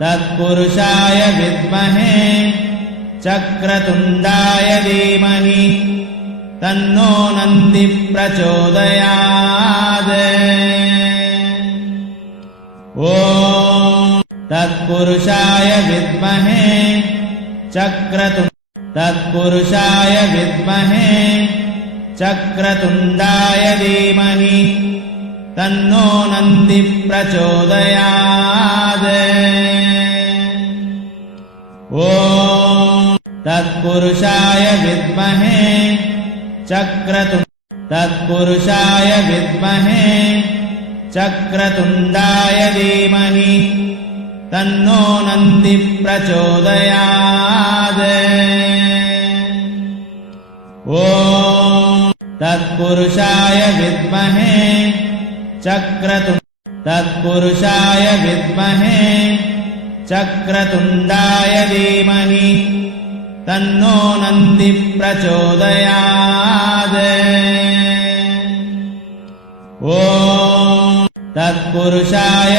तत्पुरुषाय विद्महे चक्रतुण्डाय धीमहि तन्नो नन्दिः प्रचोदयात्। ॐ तत्पुरुषाय विद्महे तत्पुरुषाय विद्महे चक्रतुण्डाय धीमहि तन्नो नन्दिः प्रचोदयात्। ॐ तत्पुरुषाय विद्महे तत्पुरुषाय विद्महे चक्रतुण्डाय धीमहि तन्नो नन्दिः प्रचोदयात्। ॐ तत्पुरुषाय विद्महे तत्पुरुषाय विद्महे चक्रतुण्डाय धीमहि तन्नो नन्दिः प्रचोदयात्। ॐ तत्पुरुषाय